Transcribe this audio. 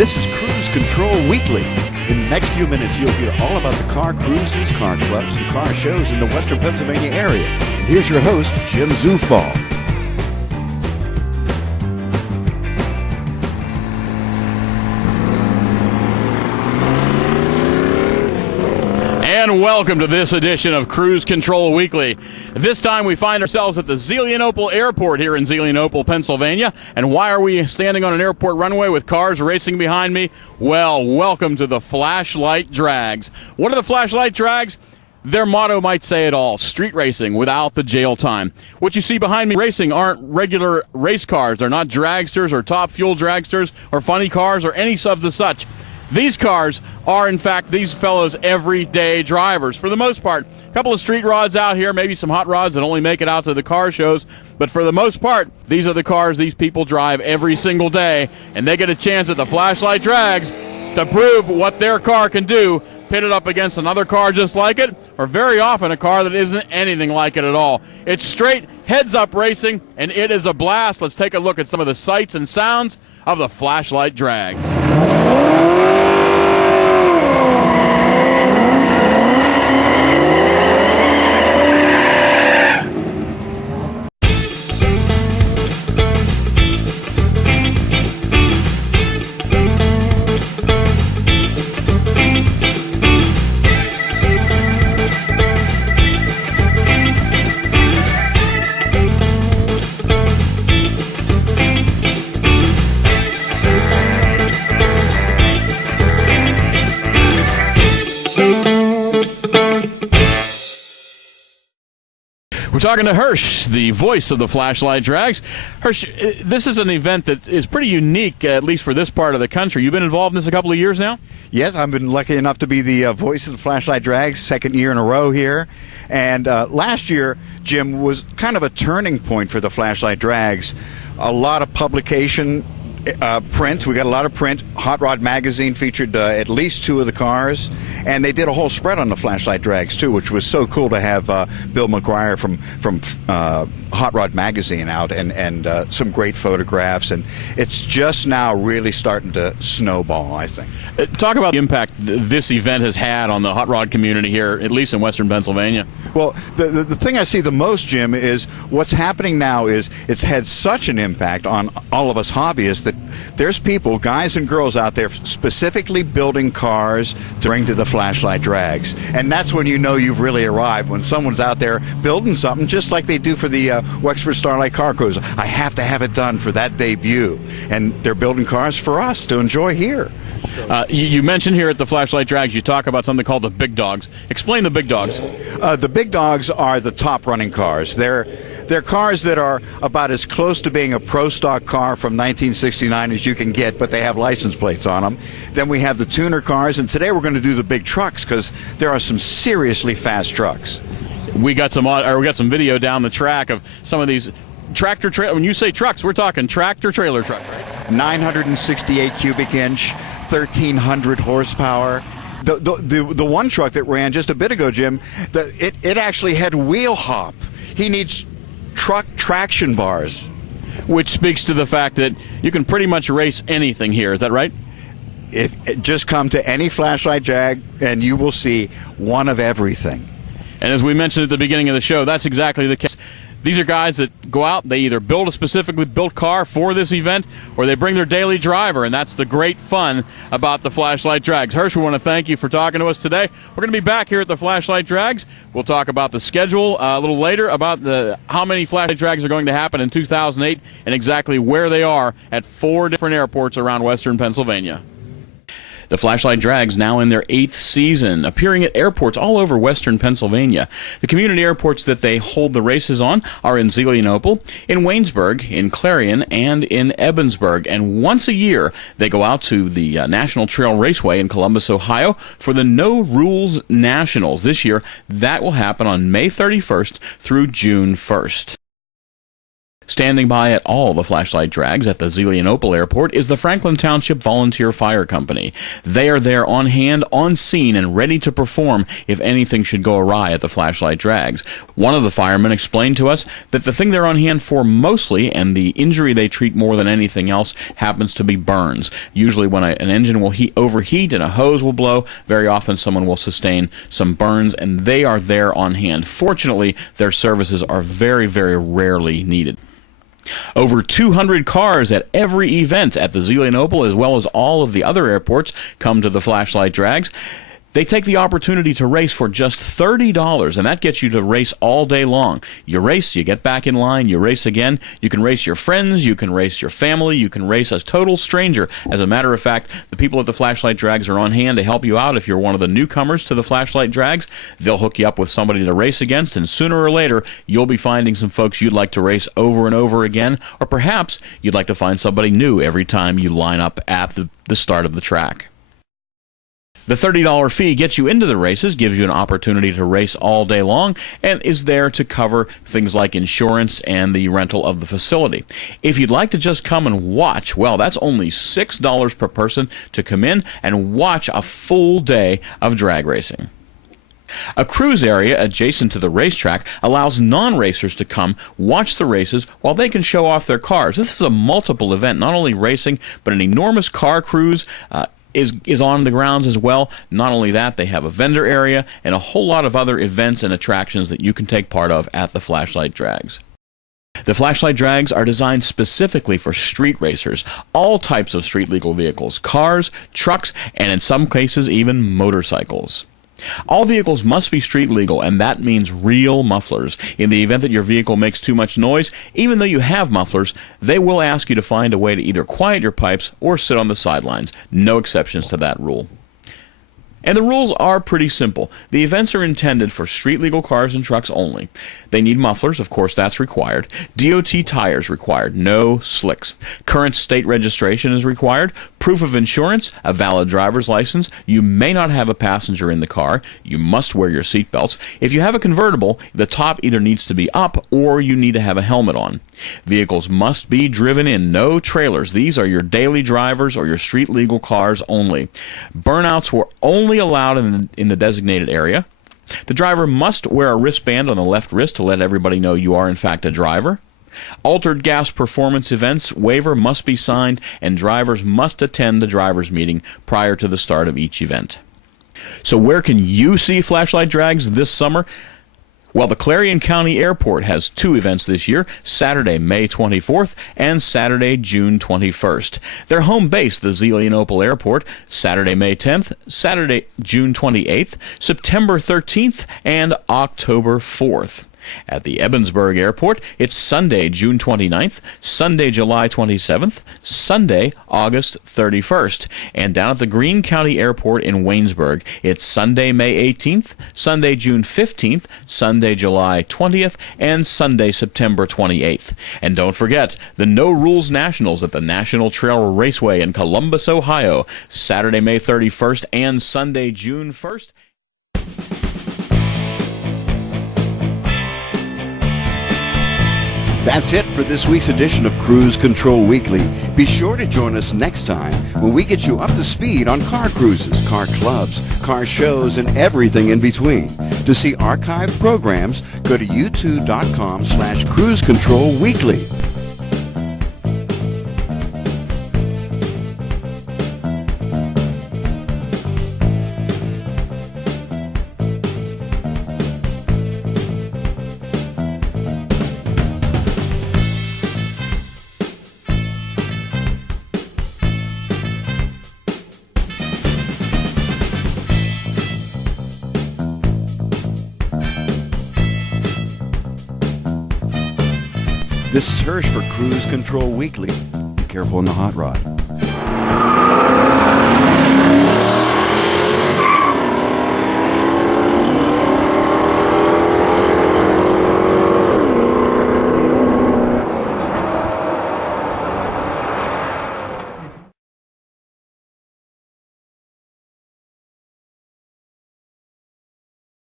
This is Cruise Control Weekly. In the next few minutes, you'll hear all about the car cruises, car clubs, and car shows in the Western Pennsylvania area. And here's your host, Jim Zufall. And welcome to this edition of Cruise Control Weekly. This time we find ourselves at the Zelienople Airport here in Zelienople, Pennsylvania. And why are we standing on an airport runway with cars racing behind me? Well, welcome to the Flashlight Drags. What are the Flashlight Drags? Their motto might say it all: street racing without the jail time. What you see behind me racing aren't regular race cars. They're not dragsters or top fuel dragsters or funny cars or any of the such. These cars are, in fact, these fellows' everyday drivers. For the most part, a couple of street rods out here, maybe some hot rods that only make it out to the car shows. But for the most part, these are the cars these people drive every single day. And they get a chance at the Flashlight Drags to prove what their car can do, pitted up against another car just like it, or very often a car that isn't anything like it at all. It's straight heads-up racing, and it is a blast. Let's take a look at some of the sights and sounds of the Flashlight Drags. We're talking to Hirsch, the voice of the Flashlight Drags. Hirsch, this is an event that is pretty unique, at least for this part of the country. You've been involved in this a couple of years now? Yes, I've been lucky enough to be the voice of the Flashlight Drags, second year in a row here. And last year, Jim, was kind of a turning point for the Flashlight Drags. A lot of publication, print. We got a lot of print. Hot Rod Magazine featured at least two of the cars, and they did a whole spread on the Flashlight Drags too, which was so cool to have Bill McGuire from Hot Rod Magazine out and some great photographs. And it's just now really starting to snowball, I think. Talk about the impact this event has had on the hot rod community here, at least in Western Pennsylvania. Well, the thing I see the most, Jim, is what's happening now is it's had such an impact on all of us hobbyists that there's people, guys and girls out there, specifically building cars to bring to the Flashlight Drags. And that's when you know you've really arrived, when someone's out there building something just like they do for the Wexford Starlight Car Cruise. I have to have it done for that debut. And they're building cars for us to enjoy here. You mentioned here at the Flashlight Drags, you talk about something called the Big Dogs. Explain the Big Dogs. The Big Dogs are the top running cars. They're cars that are about as close to being a pro stock car from 1969 as you can get, but they have license plates on them. Then we have the tuner cars, and today we're going to do the big trucks because there are some seriously fast trucks. We got some video down the track of some of these tractor trailer. When you say trucks, we're talking tractor trailer truck, right? 968 cubic inch, 1,300 horsepower. The one truck that ran just a bit ago, Jim, it actually had wheel hop. He needs truck traction bars. Which speaks to the fact that you can pretty much race anything here. Is that right? Just come to any Flashlight Drag and you will see one of everything. And as we mentioned at the beginning of the show, that's exactly the case. These are guys that go out, they either build a specifically built car for this event, or they bring their daily driver, and that's the great fun about the Flashlight Drags. Hirsch, we want to thank you for talking to us today. We're going to be back here at the Flashlight Drags. We'll talk about the schedule a little later, about how many Flashlight Drags are going to happen in 2008, and exactly where they are at 4 different airports around Western Pennsylvania. The Flashlight Drags now in their 8th season, appearing at airports all over Western Pennsylvania. The community airports that they hold the races on are in Zelienople, in Waynesburg, in Clarion, and in Ebensburg. And once a year, they go out to the National Trail Raceway in Columbus, Ohio for the No Rules Nationals. This year, that will happen on May 31st through June 1st. Standing by at all the flashlight drags at the Zelienople Airport is the Franklin Township Volunteer Fire Company. They are there on hand, on scene, and ready to perform if anything should go awry at the flashlight drags. One of the firemen explained to us that the thing they're on hand for mostly, and the injury they treat more than anything else, happens to be burns. Usually when an engine will overheat and a hose will blow, very often someone will sustain some burns, and they are there on hand. Fortunately, their services are very, very rarely needed. Over 200 cars at every event at the Zelienople, as well as all of the other airports, come to the flashlight drags. They take the opportunity to race for just $30, and that gets you to race all day long. You race, you get back in line, you race again. You can race your friends, you can race your family, you can race a total stranger. As a matter of fact, the people at the flashlight drags are on hand to help you out if you're one of the newcomers to the flashlight drags. They'll hook you up with somebody to race against, and sooner or later, you'll be finding some folks you'd like to race over and over again, or perhaps you'd like to find somebody new every time you line up at the start of the track. The $30 fee gets you into the races, gives you an opportunity to race all day long, and is there to cover things like insurance and the rental of the facility. If you'd like to just come and watch, well, that's only $6 per person to come in and watch a full day of drag racing. A cruise area adjacent to the racetrack allows non-racers to come watch the races while they can show off their cars. This is a multiple event, not only racing, but an enormous car cruise, is on the grounds as well. Not only that, they have a vendor area and a whole lot of other events and attractions that you can take part of at the flashlight drags. The flashlight drags are designed specifically for street racers, all types of street legal vehicles, cars, trucks, and in some cases even motorcycles. All vehicles must be street legal, and that means real mufflers. In the event that your vehicle makes too much noise, even though you have mufflers, they will ask you to find a way to either quiet your pipes or sit on the sidelines. No exceptions to that rule. And the rules are pretty simple. The events are intended for street legal cars and trucks only. They need mufflers, of course that's required. DOT tires required, no slicks. Current state registration is required. Proof of insurance, a valid driver's license. You may not have a passenger in the car. You must wear your seatbelts. If you have a convertible, the top either needs to be up or you need to have a helmet on. Vehicles must be driven in, no trailers. These are your daily drivers or your street legal cars only. Burnouts were only allowed in the designated area. The driver must wear a wristband on the left wrist to let everybody know you are in fact a driver. Altered gas performance events waiver must be signed, and drivers must attend the driver's meeting prior to the start of each event. So where can you see flashlight drags this summer? Well, the Clarion County Airport has two events this year, Saturday, May 24th and Saturday, June 21st. Their home base, the Zelienople Airport, Saturday, May 10th, Saturday, June 28th, September 13th, and October 4th. At the Ebensburg Airport, it's Sunday, June 29th, Sunday, July 27th, Sunday, August 31st. And down at the Greene County Airport in Waynesburg, it's Sunday, May 18th, Sunday, June 15th, Sunday, July 20th, and Sunday, September 28th. And don't forget, the No Rules Nationals at the National Trail Raceway in Columbus, Ohio, Saturday, May 31st, and Sunday, June 1st. That's it for this week's edition of Cruise Control Weekly. Be sure to join us next time when we get you up to speed on car cruises, car clubs, car shows, and everything in between. To see archived programs, go to youtube.com/Cruise Control Weekly. This is Hirsch for Cruise Control Weekly. Be careful on the hot rod.